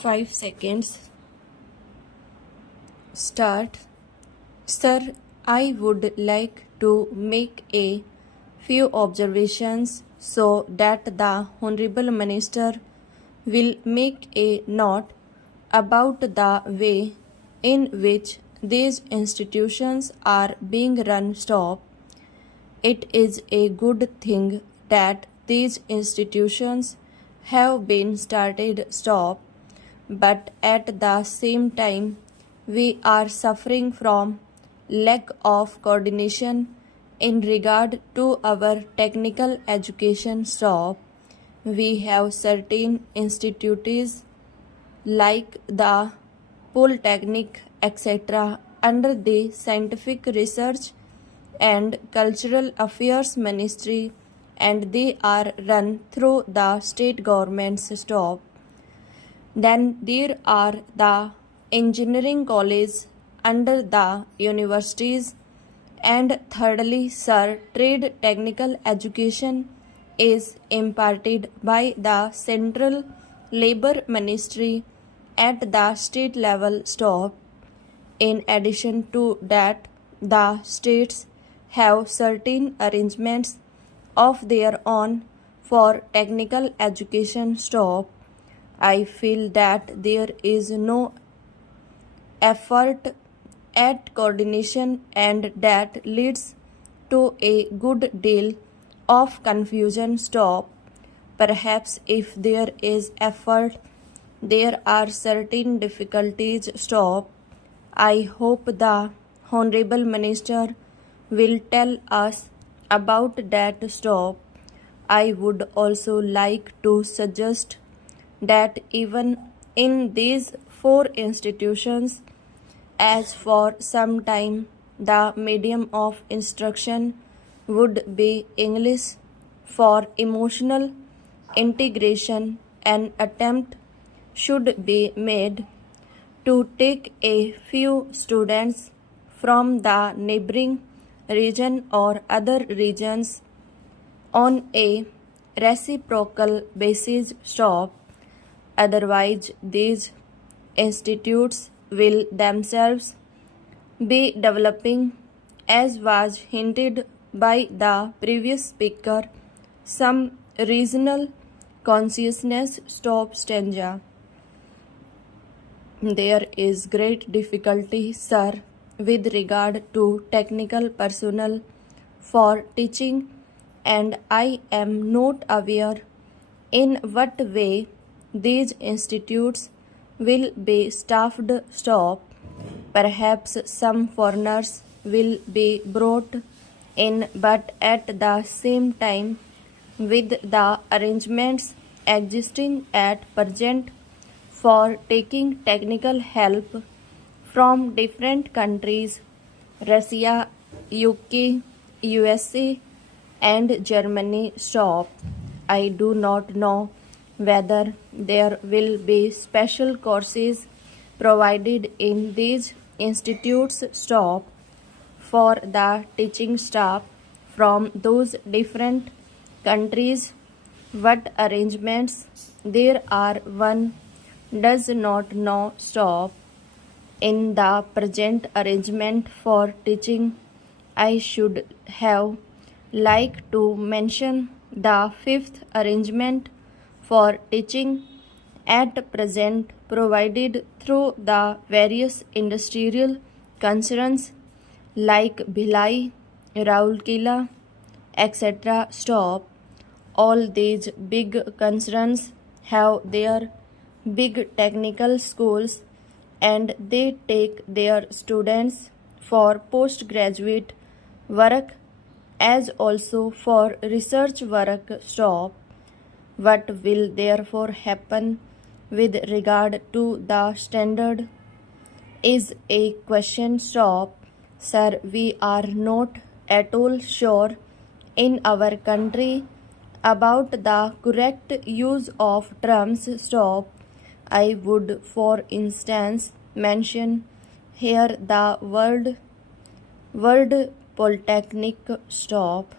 5 seconds. Start. Sir, I would like to make a few observations so that the Honorable Minister will make a note about the way in which these institutions are being run. Stop. It is a good thing that these institutions have been started. Stop. But at the same time, we are suffering from lack of coordination in regard to our technical education. Stop. We have certain institutes like the Polytechnic, etc., under the Scientific Research and Cultural Affairs Ministry, and they are run through the state government's. Stop. Then there are the engineering colleges under the universities, and thirdly, sir, trade technical education is imparted by the Central Labor Ministry at the state level. Stop. In addition to that, the states have certain arrangements of their own for technical education. Stop. I feel that there is no effort at coordination, and that leads to a good deal of confusion. Stop. Perhaps if there is effort, there are certain difficulties. Stop. I hope the Honorable Minister will tell us about that. Stop. I would also like to suggest that even in these four institutions, as for some time the medium of instruction would be English, for emotional integration an attempt should be made to take a few students from the neighboring region or other regions on a reciprocal basis. Stop. Otherwise, these institutes will themselves be developing, as was hinted by the previous speaker, some regional consciousness. Stop. Stanza. There is great difficulty, sir, with regard to technical personnel for teaching, and I am not aware in what way these institutes will be staffed. Stop. Perhaps some foreigners will be brought in, but at the same time, with the arrangements existing at present for taking technical help from different countries, Russia, UK, USA, and Germany. Stop. I do not know whether there will be special courses provided in these institutes. Stop. For the teaching staff from those different countries. What arrangements there are, one does not know. Stop. In the present arrangement for teaching, I should have liked to mention the fifth arrangement for teaching at present provided through the various industrial concerns like Bhilai, Raulkela, etc. Stop. All these big concerns have their big technical schools, and they take their students for postgraduate work as also for research work. Stop. What will therefore happen with regard to the standard is a question. Stop. Sir, we are not at all sure in our country about the correct use of terms. Stop. I would, for instance, mention here the word polytechnic. Stop.